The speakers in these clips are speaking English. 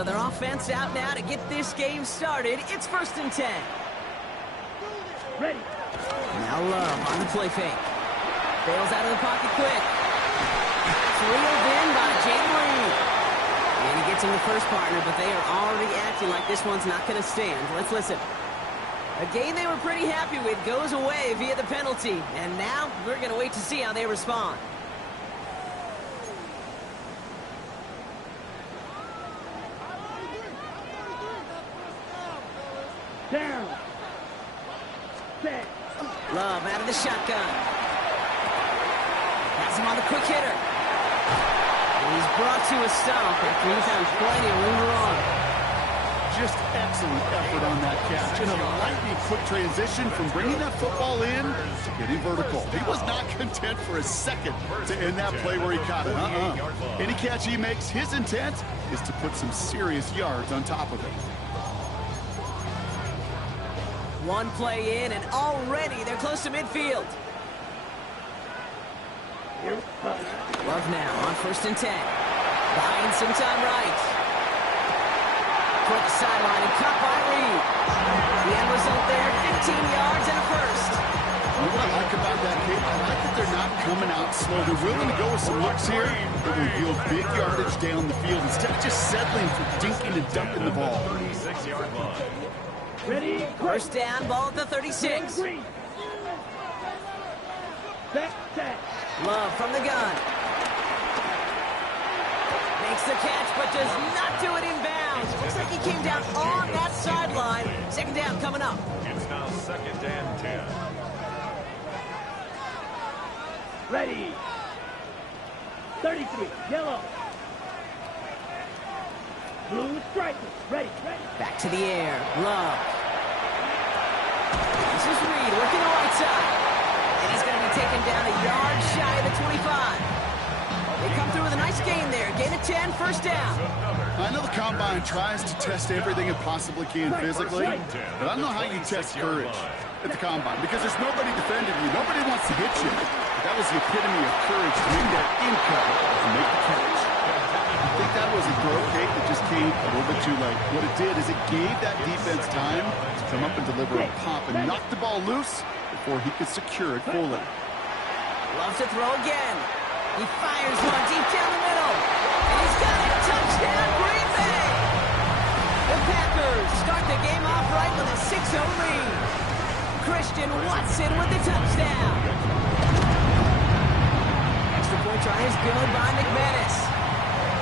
So their offense out now to get this game started. It's 1st and 10. Ready. Now Love on the play fake. Bails out of the pocket quick. Reeled in by Jayden Reed. And he gets him the first partner, but they are already acting like this one's not going to stand. Let's listen. A game they were pretty happy with goes away via the penalty. And now we're going to wait to see how they respond. Down. Set. Love out of the shotgun. Has him on the quick hitter. And he's brought to a stop after he found plenty of room to run. Just excellent effort on that catch. And a lightning quick transition from bringing that football in to getting vertical. He was not content for a second to end that play where he caught it. Any catch he makes, his intent is to put some serious yards on top of it. One play in, and already they're close to midfield. Love now on 1st and 10. Buying some time right. Quick sideline and cut by Reed. The end result there, 15 yards and a first. What I like about that, Kate, I like that they're not coming out slow. They're willing to go with some looks here that will yield big yardage down the field instead of just settling for dinking and dumping the ball. 36-yard line. Ready. First down, ball at the 36. Set. Love from the gun. Makes the catch, but does not do it in bounds. Looks like he came down on that sideline. 2nd down coming up. It's now 2nd and 10. Ready. 33. Yellow. Blue striker. Ready. Back to the air. Love. This is Reed working the right side. And he's going to be taken down a yard shy of the 25. They come through with a nice gain there. Gain of 10, first down. I know the Combine tries to test everything it possibly can physically, but I don't know how you test courage at the Combine because there's nobody defending you. Nobody wants to hit you. But that was the epitome of courage to make that in cover and make the catch. I think that was a throw, Kate, that just came a little bit too late. What it did is it gave that defense time to come up and deliver a pop and knock the ball loose before he could secure it fully. Loves to throw again. He fires one deep down the middle. And he's got a touchdown, Green Bay! The Packers start the game off right with a 6-0 lead. Christian Watson with the touchdown. Extra point try is good by McManus.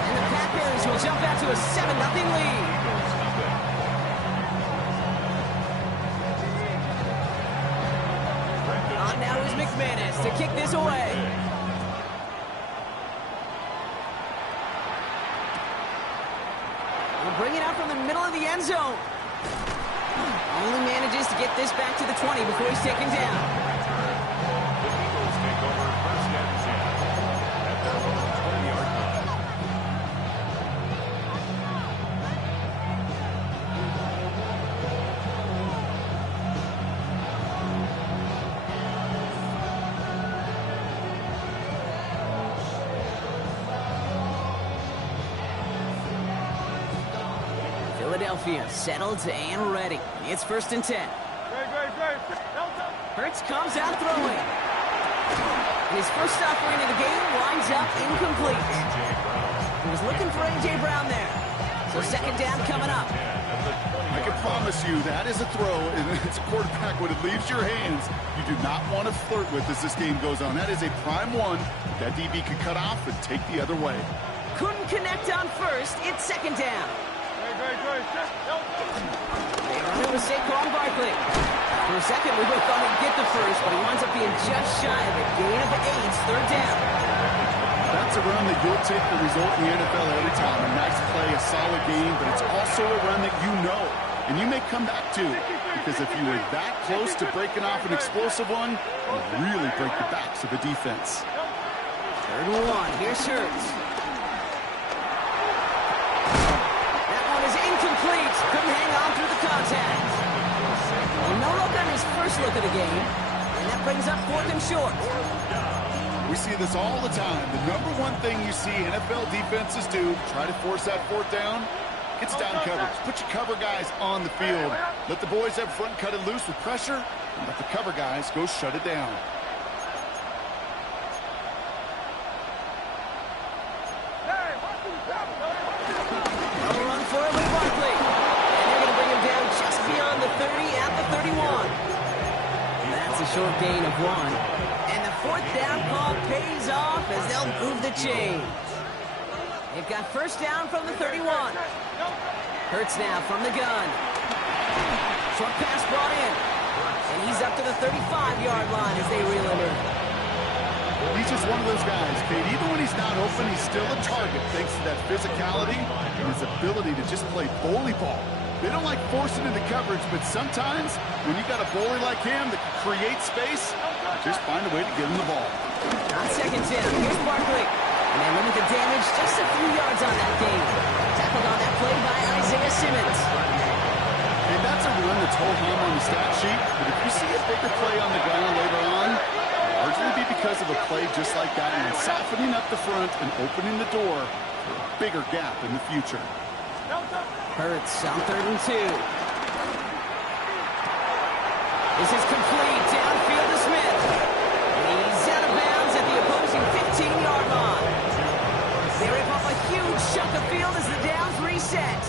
And the Packers will jump out to a 7-0 lead. On now is McManus to kick this away. Bring it out from the middle of the end zone. Only manages to get this back to the 20 before he's taken down. The Eagles take over 1st and 10 at their own 20-yard line. Philadelphia settled and ready. It's 1st and 10. Hurts comes out throwing. His first offering of the game winds up incomplete. He was looking for A.J. Brown there. So 2nd down coming up. I can promise you that is a throw, and it's a quarterback when it leaves your hands. You do not want to flirt with as this game goes on. That is a prime one that DB could cut off and take the other way. Couldn't connect on first. It's 2nd down. They run it with Saquon Barkley. For a second, we both thought he'd get the first, but he winds up being just shy of a gain of 8, 3rd down. That's a run that you'll take the result in the NFL every time. A nice play, a solid game, but it's also a run that you know, and you may come back to, because if you were that close to breaking off an explosive one, you'll really break the backs of a defense. 3rd and 1, here's Hurts. That one is incomplete. Couldn't hang on through the contact. And no look on his first look of the game, and that brings up 4th and short. We see this all the time. The number one thing you see NFL defenses do, try to force that 4th down, It's down coverage. Put your cover guys on the field. Let the boys up front cut it loose with pressure, and let the cover guys go shut it down. Another run for it with Barkley. And they're going to bring him down just beyond the 30 at the 31. And that's a short gain of 1. And the fourth down call pays off as they'll move the chains. They've got first down from the 31. Hurts now from the gun. Short pass brought in. And he's up to the 35-yard line as they reel him in. He's just one of those guys, Kate. Even when he's not open, he's still a target thanks to that physicality and his ability to just play bully ball. They don't like forcing into coverage, but sometimes when you got a bully like him that can create space, just find a way to get him the ball. On second down, here's Barkley. And they limit the damage just a few yards on that game. Tackled on that play by Isaiah Simmons. And that's a run that's ho-hum on the stat sheet, but if you see a bigger play on the ground later on, largely be because of a play just like that and softening up the front and opening the door for a bigger gap in the future. Hurts on 3rd and 2. This is complete. Downfield to Smith. And he's out of bounds at the opposing 15-yard line. They rip off a huge chunk of field as the downs reset.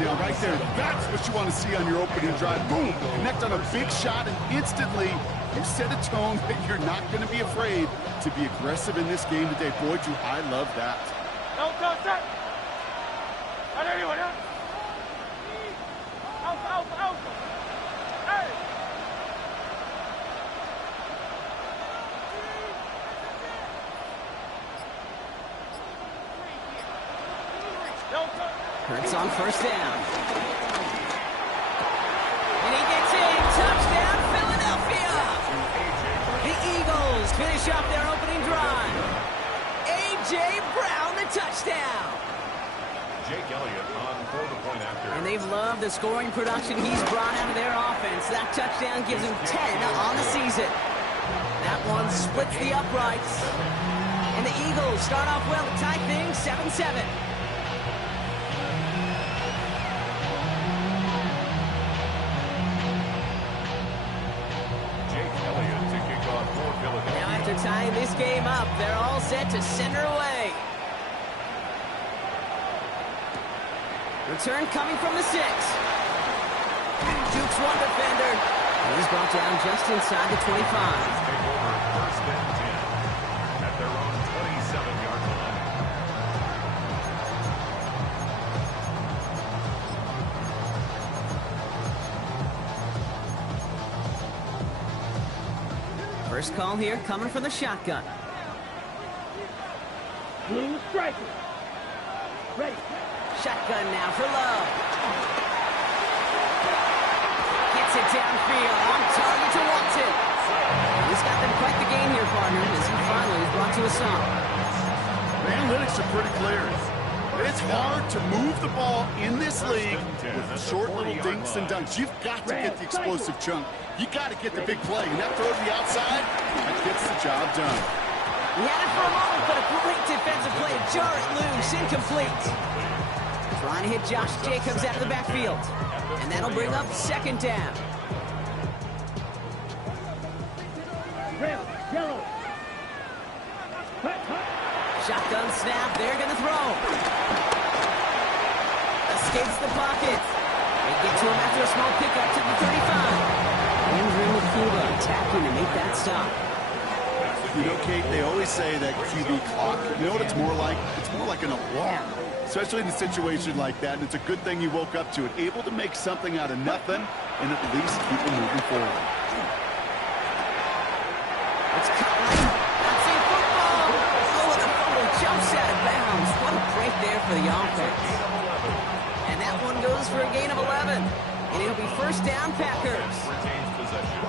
Now, right there, that's what you want to see on your opening drive. Boom! Connect on a big shot, and instantly you set a tone that you're not going to be afraid to be aggressive in this game today. Boy, do I love that. Hurts on first down. And he gets in. Touchdown, Philadelphia! The Eagles finish off their opening drive. A.J. Brown, the touchdown. Jake Elliott on for the point after. And they've loved the scoring production he's brought out of their offense. That touchdown gives him 10 on the season. That one splits the uprights. And the Eagles start off well to tie things 7-7. Now after tying this game up, they're all set to center away. Return coming from the 6. Jukes one defender. And he's brought down just inside the 25. Take over first and 10 at their own 27-yard line. First call here coming from the shotgun. Blue striker. Ready. Shotgun now for Love. Gets it downfield. On target to Watson. He's got them quite the game here, partner, as he finally is brought to a stop. The analytics are pretty clear. It's hard to move the ball in this league with short little dinks and dunks. You've got to get the explosive chunk. You got to get the big play. And that throw to the outside, that gets the job done. He had it for a moment, but a great defensive play. Jar it loose, incomplete. Trying to hit Josh Jacobs out of the backfield. And that'll bring up second down. Red, yellow. Hut, hut. Shotgun snap, they're going to throw. Escapes the pocket. They get to him after a small pickup to the 35. Andrew Makuba attacking to make that stop. You know, Kate, they always say that QB clock, you know what it's more like? It's more like an alarm, especially in a situation like that. And it's a good thing you woke up to it, able to make something out of nothing and at least keep it moving forward. It's caught right. That's in football. Oh, the fumble jumps out of bounds. What a break there for the offense. And that one goes for a gain of 11. And it'll be first down, Packers. Retains possession.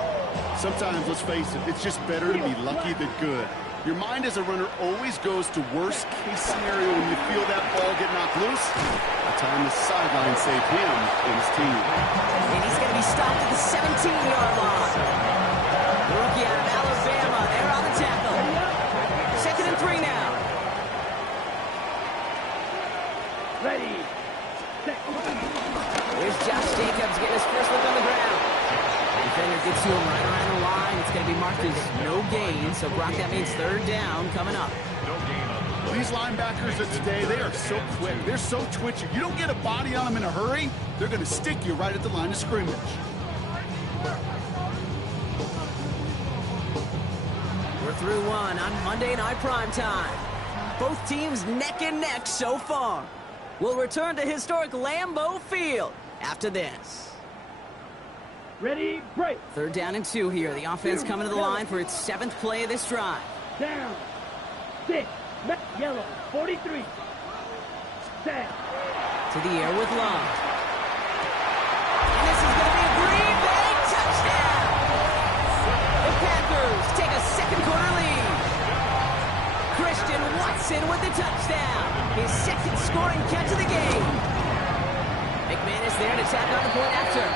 Sometimes, let's face it, it's just better to be lucky than good. Your mind as a runner always goes to worst case scenario when you feel that ball get knocked loose. The time the sideline saved him and his team. And he's going to be stopped at the 17-yard line. The rookie out of Alabama, they're on the tackle. Second and 3 now. Ready. Set. to him right around the line. It's going to be marked as no gain. So, Brock, that means third down coming up. No gain on the play. These linebackers of today, they are so quick. They're so twitchy. You don't get a body on them in a hurry, they're going to stick you right at the line of scrimmage. We're through one on Monday Night Primetime. Both teams neck and neck so far. We'll return to historic Lambeau Field after this. Ready, break. Third down and 2 here. The offense coming to the line for its 7th play of this drive. Down. 6. Yellow. 43. Down. To the air with Long. And this is going to be a Green Bay touchdown. The Packers take a second quarter lead. Christian Watson with the touchdown. His second scoring catch of the game. McManus there to tap on the point after.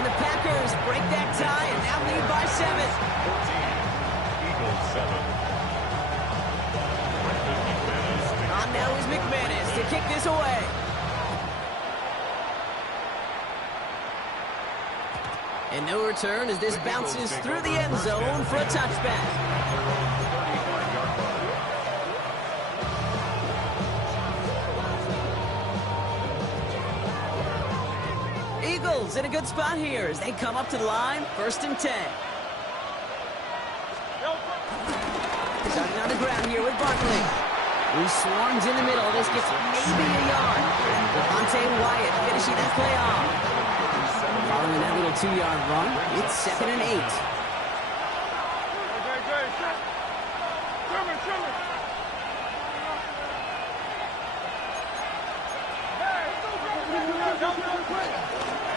And the Packers break that tie and now lead by 7. 14. Eagles 7. On now is McManus to kick this away. And no return as this bounces through the end zone for a touchback. Eagles in a good spot here as they come up to the line, 1st and 10. Starting on the ground here with Barkley. He swarms in the middle. This gets maybe a yard. Devontae Wyatt finishing that play off. Following that little 2-yard run, it's 2nd and 8.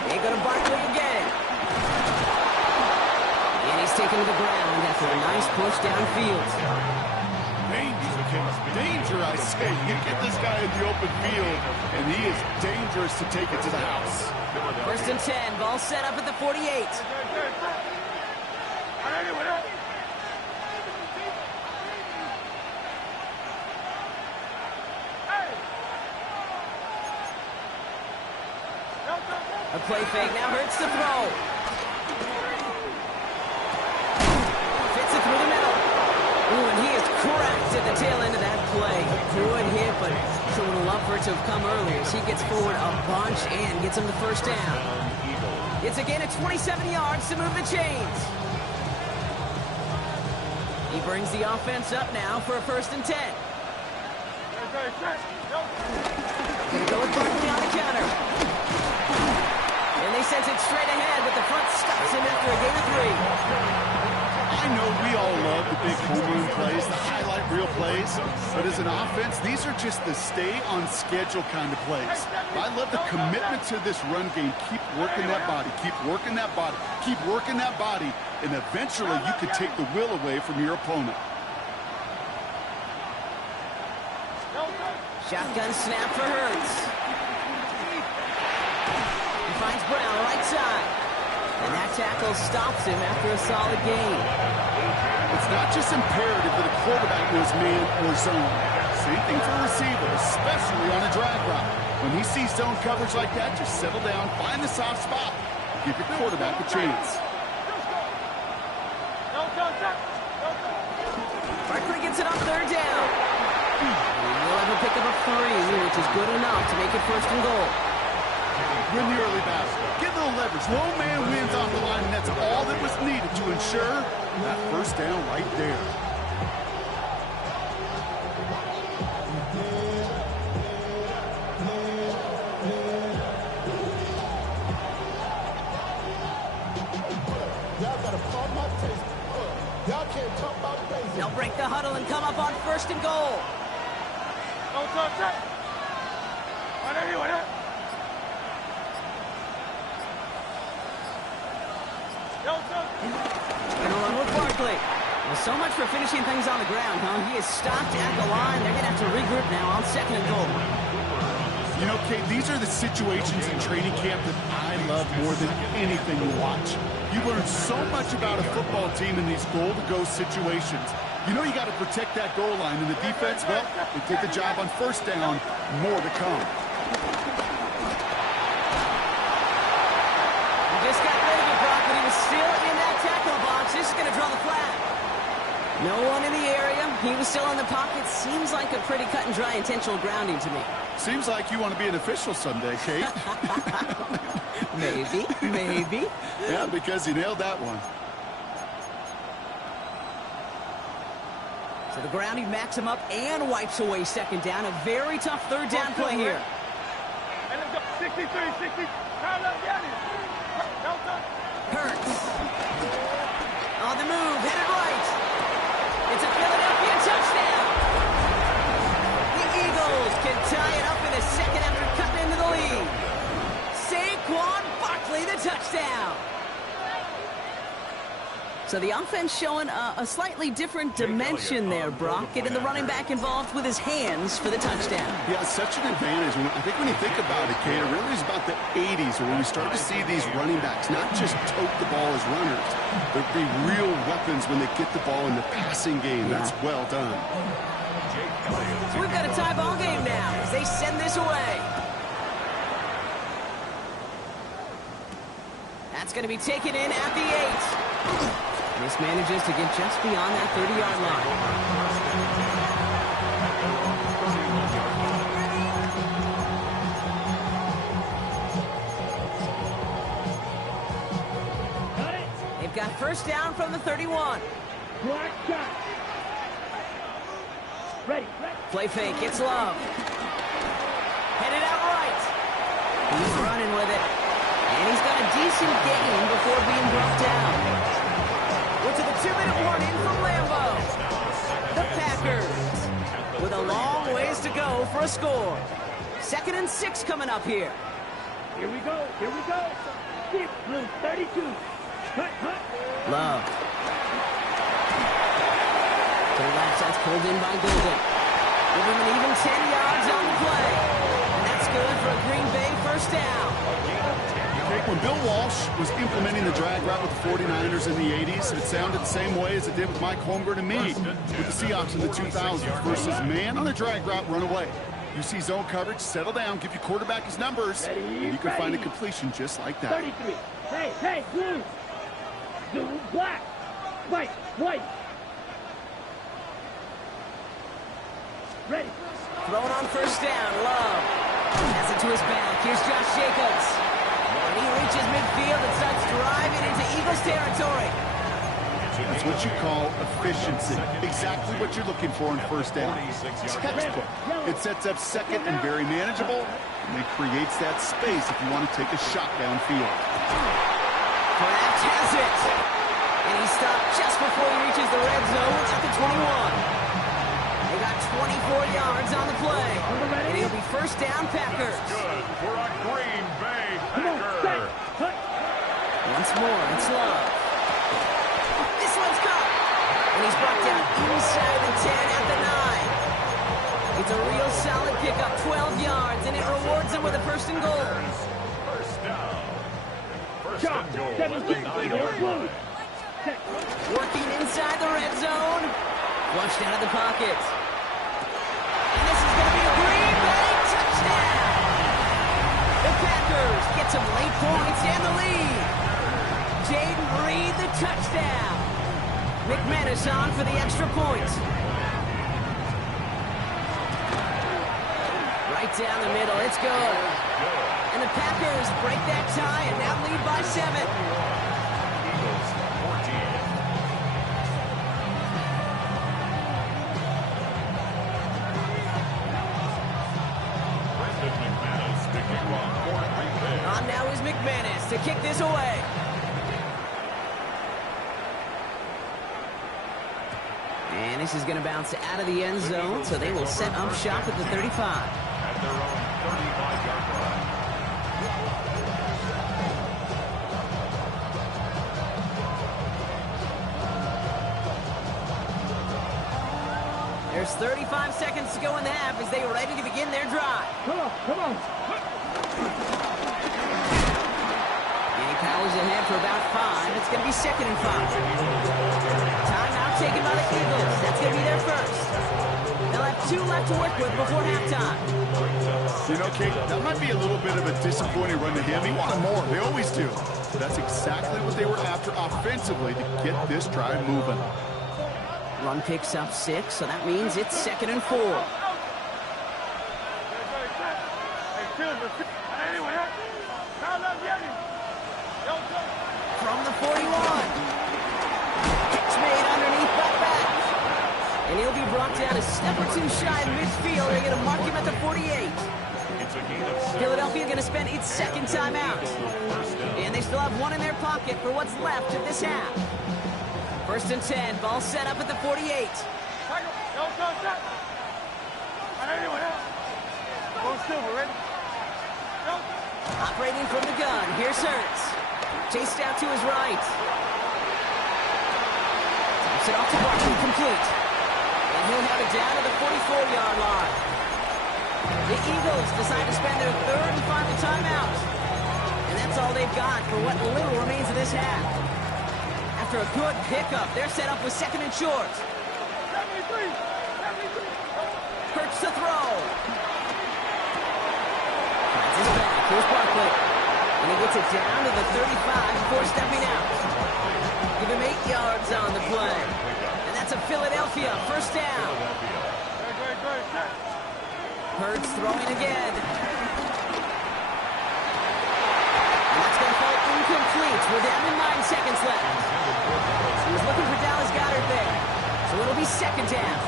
They go to Barkley again. And he's taken to the ground after a nice push downfield. Danger, I say. You get this guy in the open field, and he is dangerous to take it to the house. 1st and 10, ball set up at the 48. A play fake now hurts the throw. Fits it through the middle. Ooh, and he is cracked at the tail end of that play. Good hit, but sure would have loved for it to have come earlier as he gets forward a bunch and gets him the first down. It's a gain of 27 yards to move the chains. He brings the offense up now for a 1st and 10. Gonna go with Barkley on the counter. And they sent it straight ahead, but the front stops him after a gain of 3. I know we all love the big home run plays, the highlight reel plays, but as an offense, these are just the stay-on-schedule kind of plays. I love the commitment to this run game. Keep working that body, keep working that body, keep working that body, and eventually you could take the will away from your opponent. Shotgun snap for Hurts. He finds Brown right side. And that tackle stops him after a solid gain. It's not just imperative that a quarterback knows man or zone. Same thing for a receiver, especially on a drag route. When he sees zone coverage like that, just settle down, find the soft spot, give your quarterback a chance. Barkley gets it on 3rd down. He'll have a pick up a 3, which is good enough to make it 1st and goal. Win the early battle. Get a little leverage. Low man wins off the line, and that's all that was needed to ensure that 1st down right there. They'll break the huddle and come up on 1st and goal. Gonna run with Barkley. Well, so much for finishing things on the ground, huh? He is stopped at the line. They're gonna have to regroup now on 2nd and goal. You know, Kate, these are the situations in training camp that I love more than anything to watch. You learn so much about a football team in these goal-to-go situations. You know you got to protect that goal line, and the defense, well, they did the job on 1st down. More to come. He just got rid of it, Brock, but he was still in that tackle box. This is going to draw the flag. No one in the area. He was still in the pocket. Seems like a pretty cut and dry intentional grounding to me. Seems like you want to be an official someday, Kate. Maybe. Yeah, because you nailed that one. So the grounding backs him up and wipes away second down. A very tough third down play here. And let's go. 63, 60. Hurts. On the move, headed right. It's a Philadelphia touchdown. The Eagles can tie it up in a second after cutting into the lead. Saquon Barkley, the touchdown. So the offense showing a slightly different dimension there, Brock. Getting the running back involved with his hands for the touchdown. Yeah, such an advantage. I think when you think about it, Kate, it really is about the 80s where we start to see these running backs not just tote the ball as runners. They'll be real weapons when they get the ball in the passing game. That's well done. So we've got a tie ball game now as they send this away. That's going to be taken in at the 8. This manages to get just beyond that 30-yard line. Got it. They've got first down from the 31. Black shot. Ready. Play fake, it's Love. Headed out right. He's running with it. And he's got a decent gain before being brought down. We're to the 2-minute warning from Lambeau. The Packers with a long ways to go for a score. 2nd and 6 coming up here. Here we go. Deep blue 32. Cut. Love. To the left, that's pulled in by Golden. Give him an even 10 yards on the play. And that's good for a Green Bay first down. When Bill Walsh was implementing the drag route with the 49ers in the 80s, it sounded the same way as it did with Mike Holmgren and me with the Seahawks in the 2000s versus man on a drag route, run away. You see zone coverage, settle down, give your quarterback his numbers, and you can find a completion just like that. 33. Hey, blue. Blue, black. White. Ready. Thrown on first down, Love. Has it to his back. Here's Josh Jacobs. And he reaches midfield and starts driving into Eagles territory. That's what you call efficiency. Exactly what you're looking for in first down. Textbook. It sets up second and very manageable, and it creates that space if you want to take a shot downfield. Kraft has it. And he stopped just before he reaches the red zone at the 21. They got 24 yards on the play. And it'll be first down Packers. Good for a Green Bay Packer. Once more, it's Love. This one's caught. And he's brought down inside the 10 at the 9. It's a real solid pickup, 12 yards, and it rewards him with a first and goal. First down. First Shot. and goal. 17. Blue. Working inside the red zone. Flushed out of the pocket. And this is going to be a Green Bay touchdown. The Packers get some late points and the lead. Jaden Reed, the touchdown. McManus on for the extra point. Right down the middle, it's good. And the Packers break that tie and now lead by 7. Eagles 14. Brendan McManus picking one for Green Bay. On now is McManus to kick this away. And this is going to bounce out of the end zone, so they will set up shop at the 35. At their own 35-yard line. There's 35 seconds to go in the half as they are ready to begin their drive. Come on. And he powers ahead for about 5. It's going to be 2nd and 5. Timeout taken by the Eagles. That's going to be their first. They'll have 2 left to work with before halftime. You know, Kate, that might be a little bit of a disappointing run to him. He wanted more. They always do. That's exactly what they were after offensively to get this drive moving. Run picks up 6, so that means it's 2nd and 4. From the 41. Catch made underneath that back. And he'll be brought down a step or 2 shy of midfield. They're going to mark him at the 48. Philadelphia going to spend its 2nd timeout. And they still have 1 in their pocket for what's left of this half. 1st and 10. Ball set up at the 48. Operating from the gun. Here's Hurts. Chased out to his right. Taps it off to Barkley, complete. And he'll have it down to the 44-yard line. The Eagles decide to spend their 3rd and final timeout. And that's all they've got for what little remains of this half. After a good pickup, they're set up with 2nd and short. Hurts to throw. Finds his back. Here's Barkley. And he gets it down to the 35 before stepping out. Give him 8 yards on the play. And that's a Philadelphia 1st down. Hurts throwing again. And that's going to fall incomplete with down to 9 seconds left. He was looking for Dallas Goedert there. So it'll be 2nd down.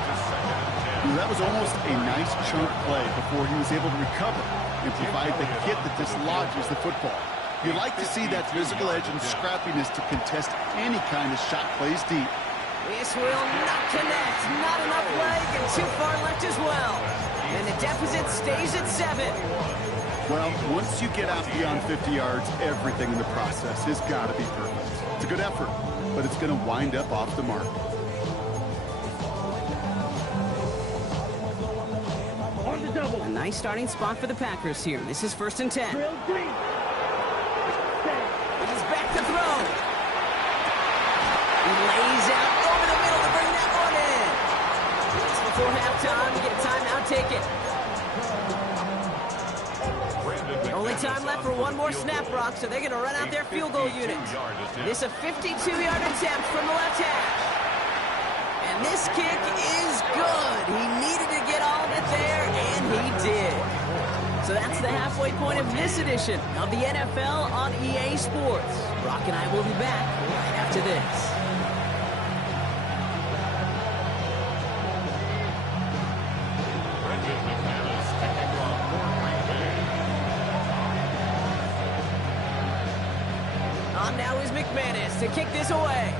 That was almost a nice chunk play before he was able to recover and provide the hit that dislodges the football. You like to see that physical edge and scrappiness to contest any kind of shot plays deep. This will not connect. Not enough leg and too far left as well. And the deficit stays at 7. Well, once you get out beyond 50 yards, everything in the process has got to be perfect. It's a good effort, but it's going to wind up off the mark. A nice starting spot for the Packers here. This is 1st and 10. He's back to throw. He lays out over the middle to bring that one in. Just before halftime, we get a timeout, take it. Only time left for one more snap, Brock, so they're going to run out their field goal unit. This a 52-yard attempt from the left hash. And this kick is good. He needed to get all of it there, and he did. So that's the halfway point of this edition of the NFL on EA Sports. Brock and I will be back right after this. On now is McManus to kick this away.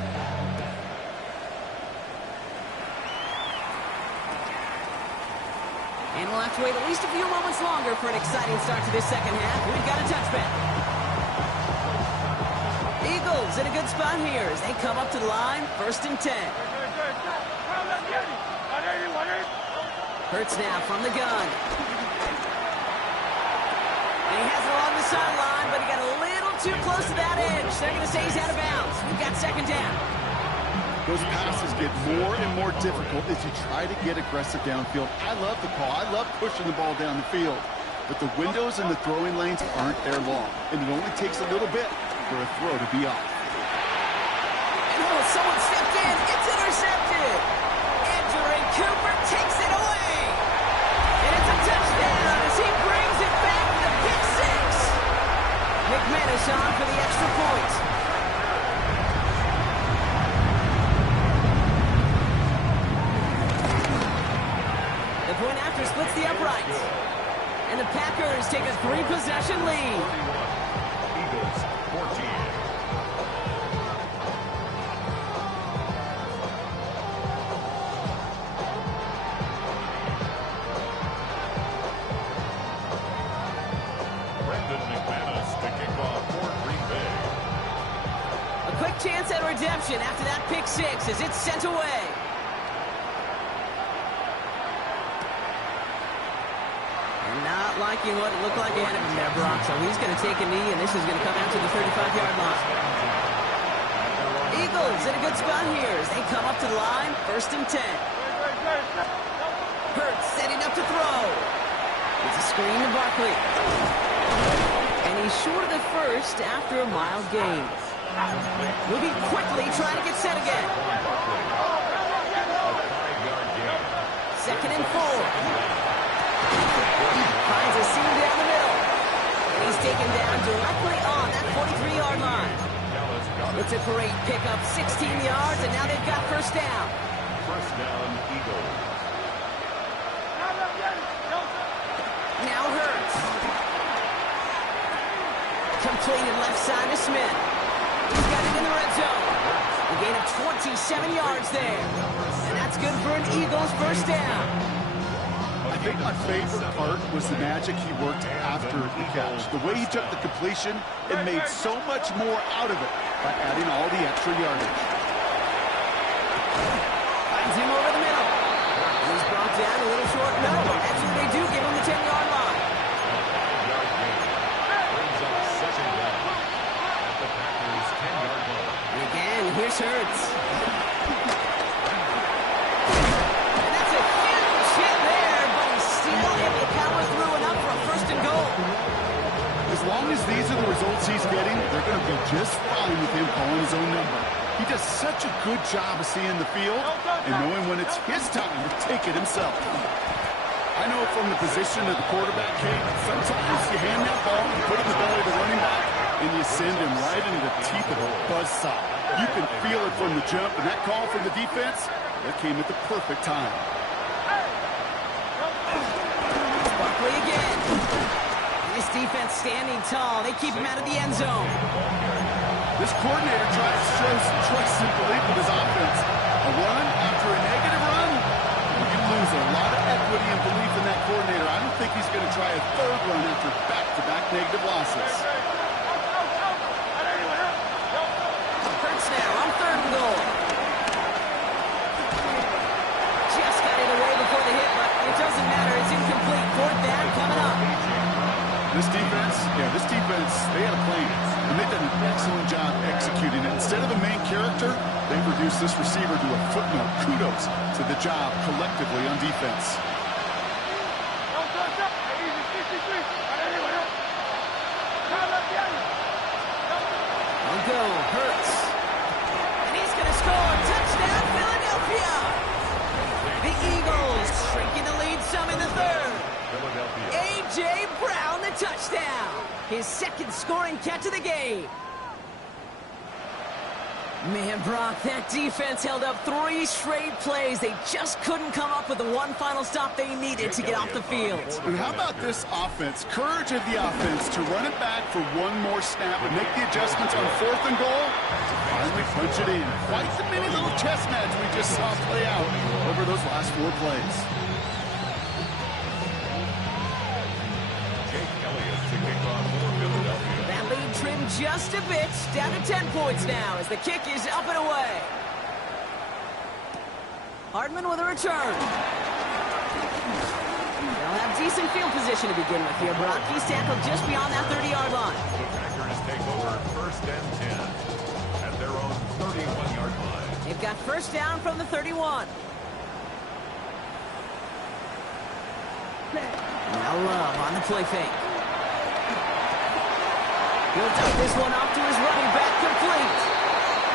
And we'll have to wait at least a few moments longer for an exciting start to this 2nd half. We've got a touchback. Eagles in a good spot here as they come up to the line. 1st and 10. Hurts now from the gun. And he has it along the sideline, but he got a little too close to that edge. They're going to say he's out of bounds. We've got 2nd down. Those passes get more and more difficult as you try to get aggressive downfield. I love the call. I love pushing the ball down the field. But the windows in the throwing lanes aren't there long. And it only takes a little bit for a throw to be off. And oh, someone stepped in. It's intercepted. Edgerrin Cooper takes it away. And it's a touchdown as he brings it back to the pick 6. McManus on for the extra point. Point after splits the uprights. And the Packers take a 3-possession lead. Eagles 14. Brendan McManus to kick off for Green Bay. A quick chance at redemption after that pick 6 as it's sent away. Not liking what it looked like ahead of him there, Brock. So he's going to take a knee, and this is going to come out to the 35-yard line. Eagles in a good spot here as they come up to the line. 1st and 10. Hurts setting up to throw. It's a screen to Barkley. And he's short of the first after a mild gain. Moving quickly, trying to get set again. Second and 4. Finds a seam down the middle. And he's taken down directly on that 43-yard line. It's a great pickup, 16 yards, and now they've got first down. First down, Eagles. Now Hurts. Completed left side to Smith. He's got it in the red zone. A gain of 27 yards there. And that's good for an Eagles first down. I think my favorite part was the magic he worked after the catch. The way he took the completion and made so much more out of it by adding all the extra yardage. Finds him over the middle. And he's brought down a little short. No, that's what they do. Give him the 10-yard line. Yard gain. Brings up second down at the Packers' 10-yard line. And again, here's Hurts. And that's a huge hit there, but he's still able to power through enough for a first and goal. As long as these are the results he's getting, they're going to be just fine with him calling his own number. He does such a good job of seeing the field and knowing when it's his time to take it himself. I know from the position of the quarterback, Kate, sometimes you hand that ball, you put it in the belly of the running back, and you send him right into the teeth of a buzzsaw. You can feel it from the jump, and that call from the defense, that came at the perfect time. Barkley again. This defense standing tall. They keep him out of the end zone. This coordinator tries to show some trust and belief with his offense. A run after a negative run, you lose a lot of equity and belief in that coordinator. I don't think he's going to try a third run after back-to-back negative losses. Hurts now on third and goal. Just got it away before the hit, but it doesn't matter. It's incomplete. Fourth down coming up. This defense, they had a plan, and they've done an excellent job executing it. Instead of the main character, they've reduced this receiver to a footnote. Kudos to the job collectively on defense. On go, Hurts. And he's going to score. Touchdown, Philadelphia. The Eagles shrinking the lead some in the third. A.J. Brown, the touchdown. His second scoring catch of the game. Man, Brock, that defense held up 3 straight plays. They just couldn't come up with the one final stop they needed to get off the field. And how about this offense? Courage of the offense to run it back for one more snap and make the adjustments on fourth and goal to finally punch it in. Quite the mini little chess match we just saw play out over those last 4 plays. That lead trimmed just a bit, down to 10 points now as the kick is up and away. Hardman with a return. They'll have decent field position to begin with here. Brock, he's tackled just beyond that 30-yard line. The Packers take over first and 10 at their own 31-yard line. They've got first down from the 31. Now Love on the play fake. He'll dump this one off to his running back, complete.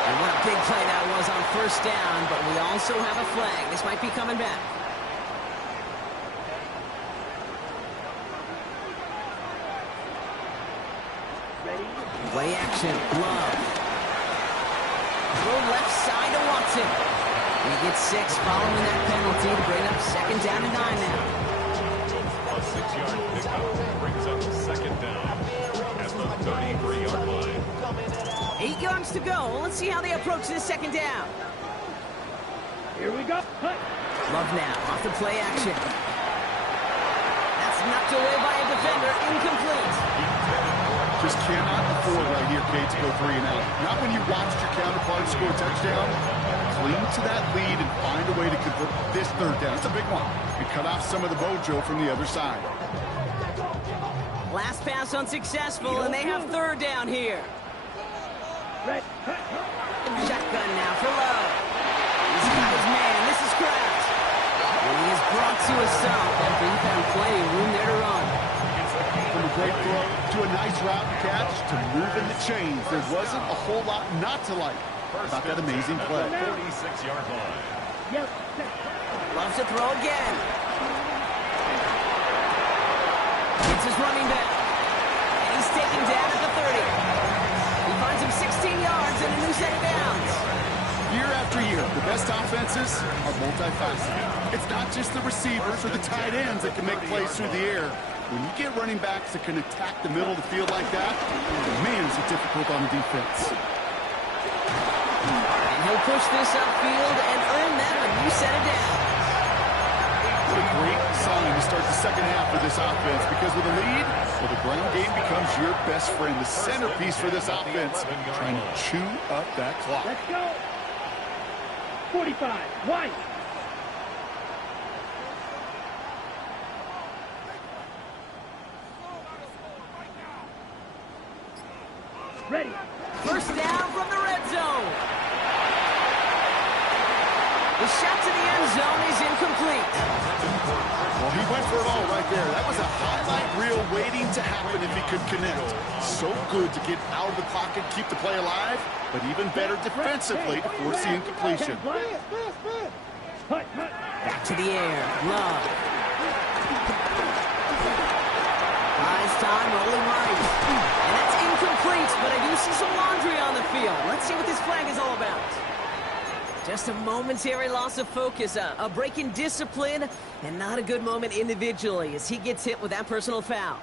And what a big play that was on first down, but we also have a flag. This might be coming back. Play action, Love. Throw left side to Watson. He gets 6 following that penalty to bring up second down and 9 now. A 6-yard pickup brings up second down at the 33-yard line. 8 yards to go. Let's see how they approach this second down. Here we go. Love now, off the play action. That's knocked away by a defender, incomplete. Just cannot afford right here, Kate, to go 3 and out. Not when you watched your counterpart score a touchdown. Cling to that lead and find a way to convert this third down. It's a big one. And cut off some of the mojo from the other side. Last pass unsuccessful, and they have third down here. Shotgun now for Love. He's got his man. This is Kraft. And he is brought to a stop. That defense play, room there to run. Gets the gain from a great throw to a nice route and catch to moving the chains. There wasn't a whole lot not to like about that amazing play. 46-yard line. Yep. Loves to throw again. It's his running back. And he's taken down at the 30. He finds him 16 yards and a new set of downs. Year after year, the best offenses are multifaceted. It's not just the receivers or the tight ends that can make plays through the air. When you get running backs that can attack the middle of the field like that, man, is it difficult on the defense. And he'll push this upfield and earn them a new set of downs. What a great sign to start the second half of this offense, because with a lead, well, the ground game becomes your best friend, the centerpiece for this offense, trying to chew up that clock. Let's go. 45. White. Ready. First down from the red zone. The shot to the end zone is incomplete. Well, he went for it all right there. That was a highlight reel waiting to happen if he could connect. So good to get out of the pocket, keep the play alive, but even better defensively to force the incompletion. Back to the air. Love. Buys time, rolling right. And that's incomplete, but I do see some laundry on the field. Let's see what this flag is all about. Just a momentary loss of focus, a break in discipline, and not a good moment individually as he gets hit with that personal foul.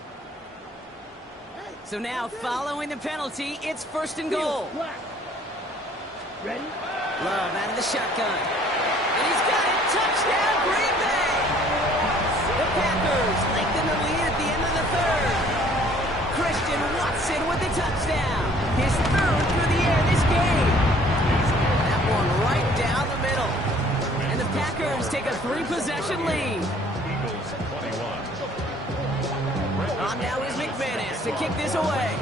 So now, following the penalty, it's first and goal. Ready? Love out of the shotgun. And he's got it. Touchdown, Green Bay! The Packers lengthen the lead at the end of the third. Christian Watson with the touchdown. His third through the air this game. That one right down the middle. And the Packers take a 3-possession lead. Eagles 21. On now is McManus to kick this away.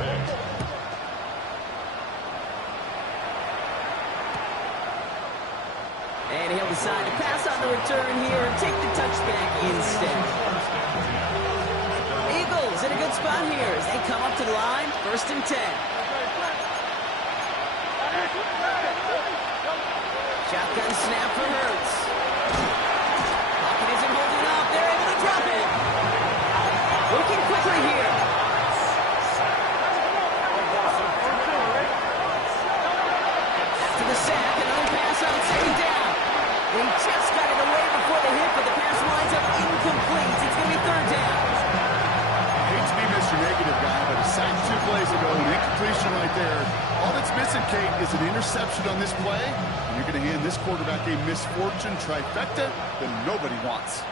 And he'll decide to pass on the return here and take the touchback instead. Eagles in a good spot here as they come up to the line, 1st and 10. Shotgun snap for Hurts. Pocket isn't holding up. They're able to drop it. Working quickly here. After the sack, another pass on 2nd down. He just got it away before the hit, but the pass winds up incomplete. It's going to be 3rd down. I hate to be Mr. Negative guy, but a sack 2 plays ago, an incompletion right there. All that's missing, Kate, is an interception on this play. And you're going to hand this quarterback a misfortune trifecta that nobody wants.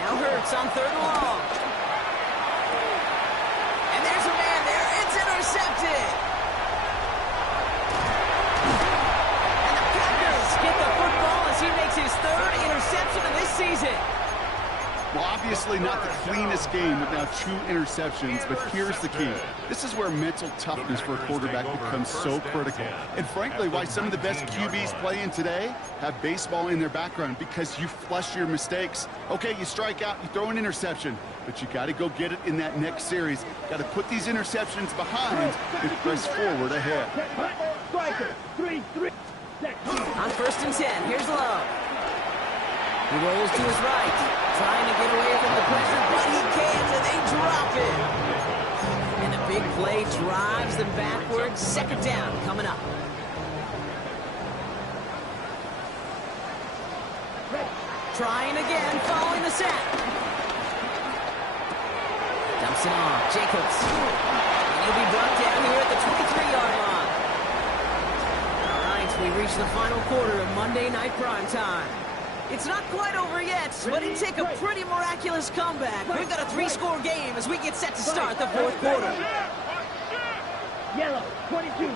Now Hurts on 3rd and long. And there's a man there. It's intercepted. And the Packers get the football as he makes his 3rd interception of this season. Well, obviously not the cleanest game with now 2 interceptions, but here's the key. This is where mental toughness for a quarterback becomes so critical. And frankly, why some of the best QBs playing today have baseball in their background, because you flush your mistakes. Okay, you strike out, you throw an interception, but you got to go get it in that next series. Got to put these interceptions behind and press forward ahead. Striker. 3-3. On 1st and 10, here's Love. He rolls to his right, trying to get away from the pressure, but he can't, and they drop it. And the big play drives them backwards. 2nd down coming up. Trying again, following the sack. Dumps it off, Jacobs. And he'll be brought down here at the 23-yard line. All right, we reach the final quarter of Monday Night Primetime. It's not quite over yet, but it'd take a pretty miraculous comeback. We've got a 3-score game as we get set to start the 4th quarter. Yellow. 22.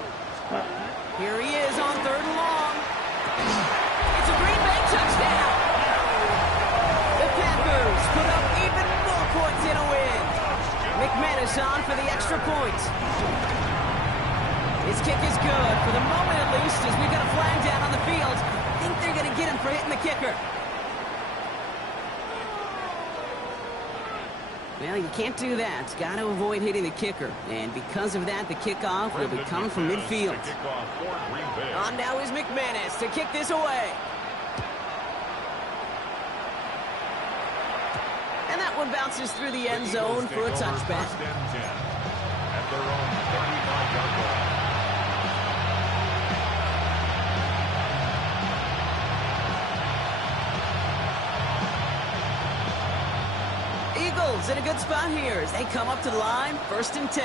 Here he is on 3rd and long. It's a Green Bay touchdown. The Packers put up even more points in a win. McManus on for the extra point. His kick is good, for the moment at least, as we've got a flag down on the field. I think they're going to get him for hitting the kicker. Well, you can't do that. Got to avoid hitting the kicker. And because of that, the kickoff will be coming from midfield. On now is McManus to kick this away. And that one bounces through the end zone for a touchback. At their own 35-yard line. Eagles in a good spot here as they come up to the line, 1st and 10.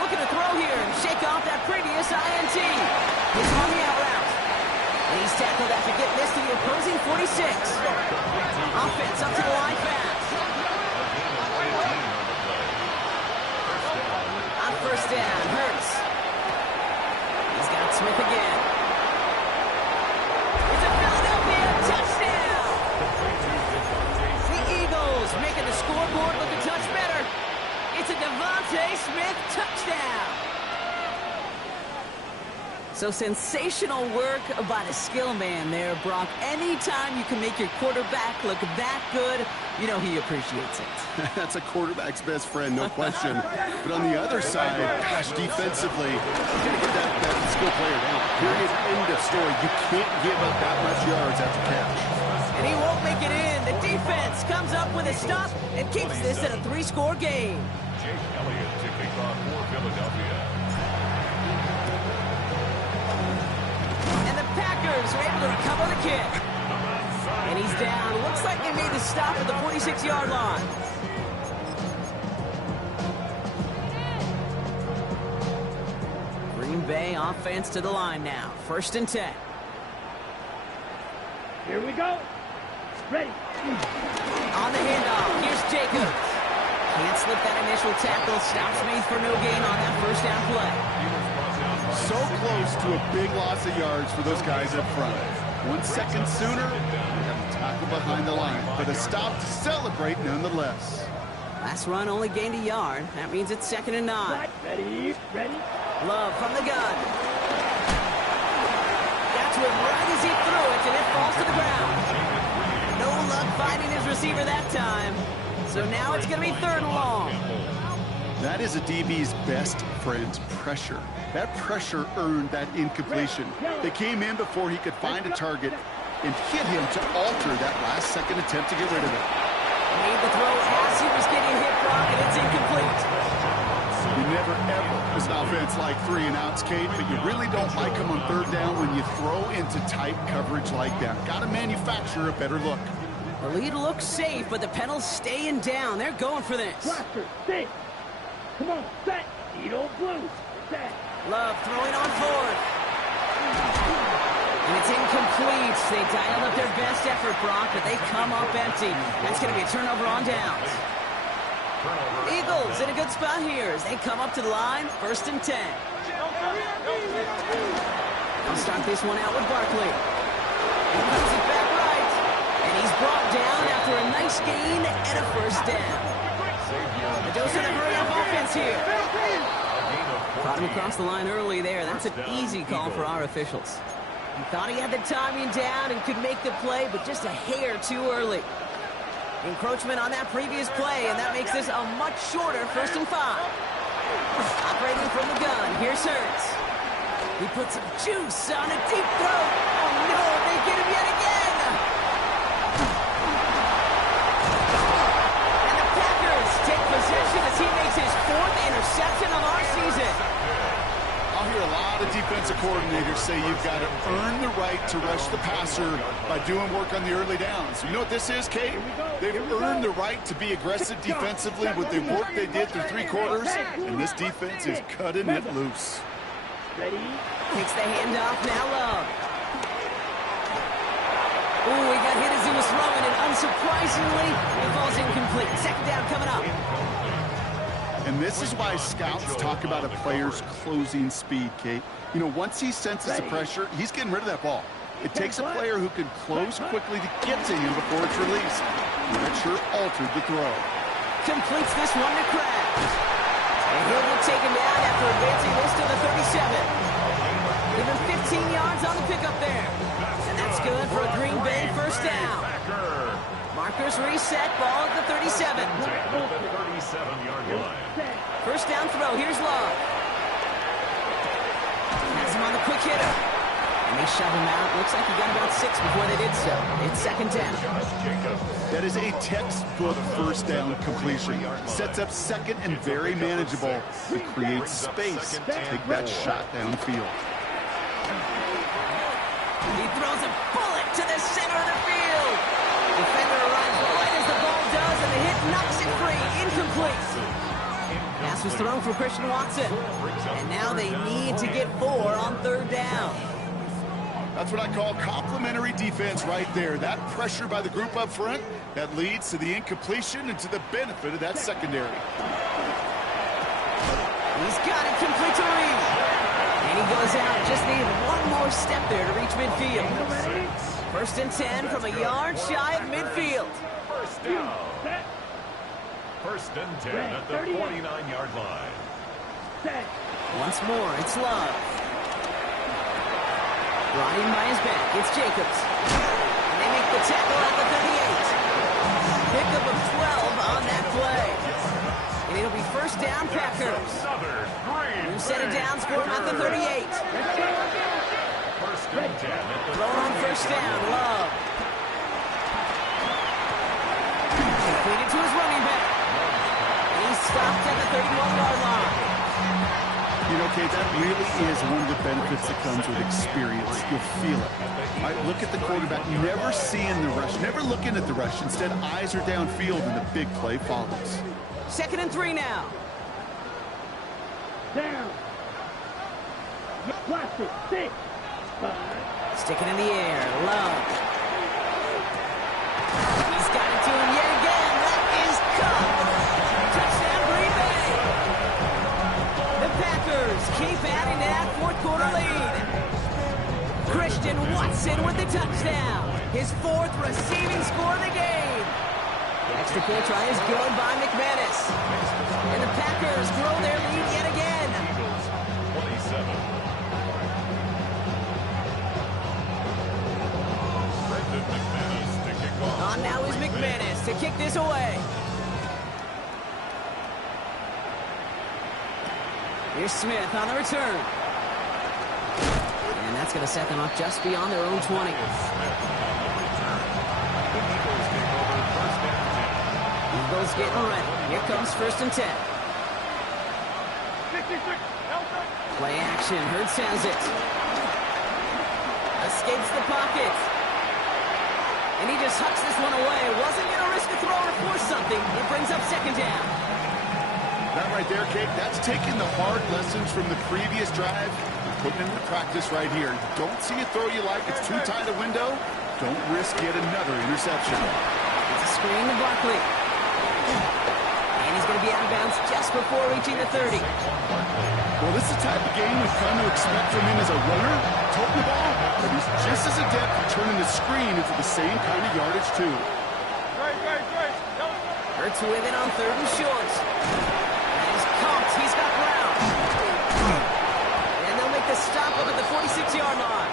Looking to throw here and shake off that previous INT. He's on the out route. And he's tackled after getting this to the opposing 46. Offense up to the line fast. On 1st down, Hurts. He's got Smith again. It's a Philadelphia touchdown. The Eagles making the scoreboard look a touch better. It's a Devontae Smith touchdown. So sensational work by the skill man there, Brock. Anytime you can make your quarterback look that good, you know he appreciates it. That's a quarterback's best friend, no question. But on the other side, gosh, defensively, you're going to get that skill player down. Period. End of story. You can't give up that much yards after catch. And he won't make it in. The defense comes up with a stop and keeps this at a 3-score game. Jake Elliott to kick off for Philadelphia. And the Packers are able to recover the kick. And he's down. Looks like they made the stop at the 46-yard line. Green Bay offense to the line now. 1st and 10. Here we go. Ready. On the handoff, here's Jacobs. Can't slip that initial tackle. Stops Smith for no gain on that 1st down play. So close to a big loss of yards for those guys up front. 1 second sooner, they have a tackle behind the line. But a stop to celebrate nonetheless. Last run only gained a yard. That means it's 2nd and 9. Ready. Ready. Love from the gun. Got to him right as he threw it, and it falls to the ground. No luck finding his receiver that time. So now it's going to be 3rd and long. That is a DB's best friend, pressure. That pressure earned that incompletion. They came in before he could find a target and hit him to alter that last-second attempt to get rid of it. Made the throw as he was getting hit, Brock, and it's incomplete. You never, ever, as an offense, like 3 and outs, Kate, but you really don't like them on 3rd down when you throw into tight coverage like that. Got to manufacture a better look. The lead looks safe, but the Penals staying down. They're going for this. Blaster, stay. Come on, set. Edo Blue. Set. Love throwing on 4th. And it's incomplete. They dialed up their best effort, Brock, but they come up empty. That's going to be a turnover on downs. Eagles in a good spot here as they come up to the line, 1st and 10. I'll start this one out with Barkley. He puts it back right. And he's brought down after a nice gain and a 1st down. A dose of the hurry-up offense here. Caught him across the line early there. That's an easy call for our officials. He thought he had the timing down and could make the play, but just a hair too early. Encroachment on that previous play, and that makes this a much shorter 1st and 5. Operating from the gun, here's Hurts. He puts some juice on a deep throw. Oh no, they get him yet again. And the Packers take possession as he makes his 4th interception of our season. I'll hear a lot of defensive coordinators say you've got to earn the right to rush the passer by doing work on the early downs. You know what this is, Kate? They've earned the right to be aggressive defensively with the work they did through 3 quarters, and this defense is cutting it loose. Ready. Takes the handoff, now Love. Ooh, he got hit as he was throwing, and unsurprisingly, it falls incomplete. 2nd down coming up. And this is why scouts talk about a player's closing speed, Kate. You know, once he senses the pressure, he's getting rid of that ball. It takes a player who can close quickly to get to him before it's released. And that sure altered the throw. Completes this one to Kraft. And he'll get taken down after advancing this to the 37. Give him 15 yards on the pickup there. And that's good for a Green Bay 1st down. Mark Packers reset, ball at the 37. At the 37-yard line. First down throw, here's Love. Has him on the quick hitter. And they shove him out. Looks like he got about 6 before they did so. It's second down. Josh Jacobs. That is a textbook first down completion. Sets up second and very manageable. It creates space to take that shot downfield. He throws a bullet to the center of the field. Defender arrives right as the ball does, and the hit knocks it free. Incomplete. Pass was thrown for Christian Watson. And now they need to get 4 on third down. That's what I call complimentary defense right there. That pressure by the group up front, that leads to the incompletion and to the benefit of that secondary. He's got it complete to Reed. And he goes out. Just needed one more step there to reach midfield. First and 10 from a yard shy of midfield. First down. First and 10 at the 49-yard line. Once more, it's Love. Brought in by his back, it's Jacobs. And they make the tackle at the 38. Pickup of 12 on that play. And it'll be first down, Packers. New set of downs for him at the 38. First and 10 at the Thrown on first down, Love. Completed to his running back. And he's stopped at the 31-yard line. You know, Kate, that really is one of the benefits that comes with experience. You'll feel it. Right? Look at the quarterback, never seeing the rush, never looking at the rush. Instead, eyes are downfield, and the big play follows. Second and 3 now. Down. Watch it. 6. 5. Stick it in the air. Love. He's got it to him yet again. That is caught. Touchdown, Green Bay. The Packers keep adding to that fourth-quarter lead. Christian Watson with the touchdown. His 4th receiving score of the game. The extra point try is good by McManus. And the Packers grow their lead yet again. 27. Brendan McManus to kick off. On now is McManus to kick this away. Here's Smith on the return. And that's going to set them up just beyond their own 20. Eagles getting ready. Here comes first and 10. Play action. Hurts has it. Escapes the pocket. And he just hucks this one away. Wasn't going to risk a throw or force something. It brings up second down. That right there, Kate, that's taking the hard lessons from the previous drive and putting it into practice right here. Don't see a throw you like. It's too tight a window. Don't risk yet another interception. It's a screen to Barkley. And he's going to be out of bounds just before reaching the 30. Well, this is the type of game we've come to expect from him as a runner, toting the ball, but he's just as adept at turning the screen into the same kind of yardage, too. Hurts with it on 3rd and short. He's pumped. He's got Brown. And they'll make the stop up at the 46-yard line.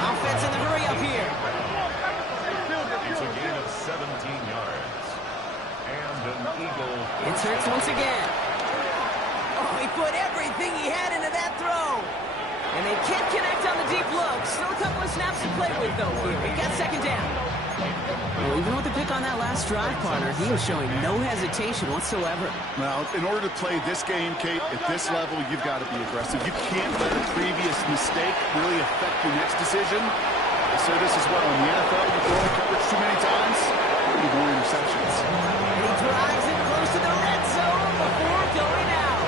Offense in the hurry up here. It's a gain of 17 yards. And an Eagle. It's Hurts once again. Oh, he put everything he had into that throw. And they can't connect on the deep look. Still a couple of snaps to play with, though, here. He got second down. Well, even with the pick on that last drive, partner, he was showing no hesitation whatsoever. Well, in order to play this game, Kate, at this level, you've got to be aggressive. You can't let a previous mistake really affect your next decision. I say this as well. In the NFL, you throw the coverage too many times, you more interceptions. And he drives it close to the red zone before going out.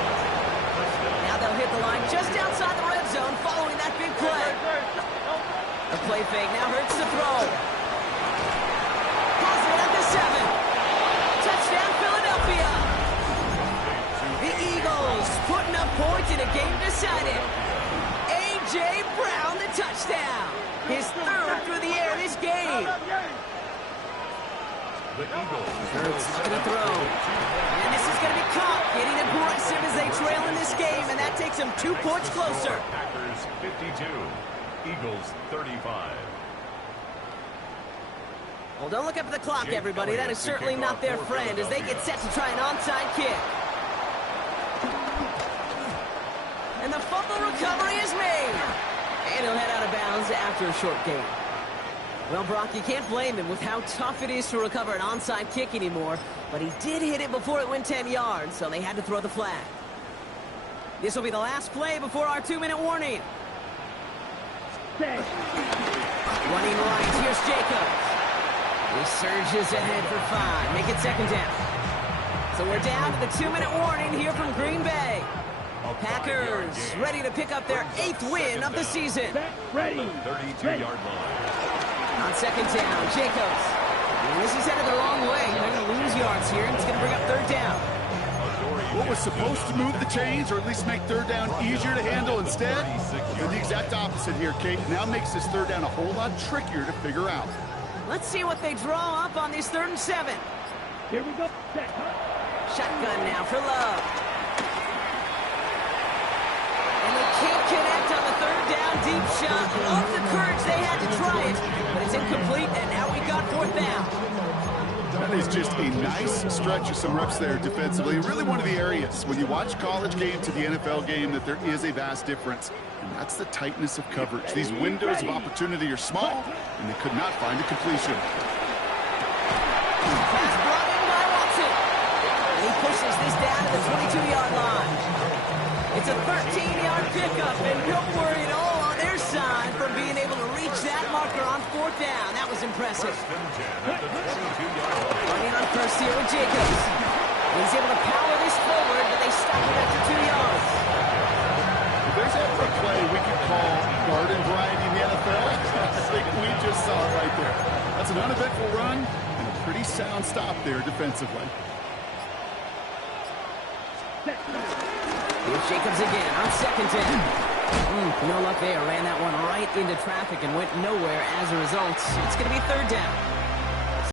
Now they'll hit the line just outside the red zone following that big play. A play fake now Hurts to throw. Has it at the 7. Touchdown, Philadelphia. The Eagles putting up points in a game decided. A.J. Brown, the touchdown. His 3rd through the air this game. The Eagles. Hurts looking to throw. And this is going to be caught. Getting aggressive as they trail in this game, and that takes them 2 points closer. Packers 52. Eagles 35. Well, don't look up at the clock, everybody. That is certainly not their friend as they get set to try an onside kick. And the fumble recovery is made. And he'll head out of bounds after a short gain. Well, Brock, you can't blame him with how tough it is to recover an onside kick anymore. But he did hit it before it went 10 yards, so they had to throw the flag. This will be the last play before our 2-minute warning. Running right, here's Jacobs. He surges ahead for 5. Make it second down. So we're down to the 2-minute warning here from Green Bay. Packers ready to pick up their 8th win of the season. Ready. 32-yard line. On second down, Jacobs. And this is headed the wrong way. They're going to lose yards here, and it's going to bring up third down. What was supposed to move the chains or at least make third down easier to handle instead? Did the exact opposite here, Kate. Now makes this third down a whole lot trickier to figure out. Let's see what they draw up on this 3rd and 7. Here we go. Set. Shotgun now for Love. And they can't connect on the 3rd down deep shot. Love the courage. They had to try it, but it's incomplete, and now we got 4th down. That is just a nice stretch of some reps there defensively. Really one of the areas when you watch college game to the NFL game that there is a vast difference. And that's the tightness of coverage. These windows of opportunity are small, and they could not find a completion. Pass brought in by Watson. And he pushes this down to the 22-yard line. It's a 13-yard pickup, and no worry at all on their side from being able to reach that marker on 4th down. That was impressive. Running on first here with Jacobs. He's able to power this forward, but they stop it after 2 yards. If there's ever a play we could call garden variety in the NFL, I think we just saw it right there. That's an uneventful run and a pretty sound stop there defensively. Here's Jacobs again on second down. No luck there. Ran that one right into traffic and went nowhere as a result. It's going to be 3rd down.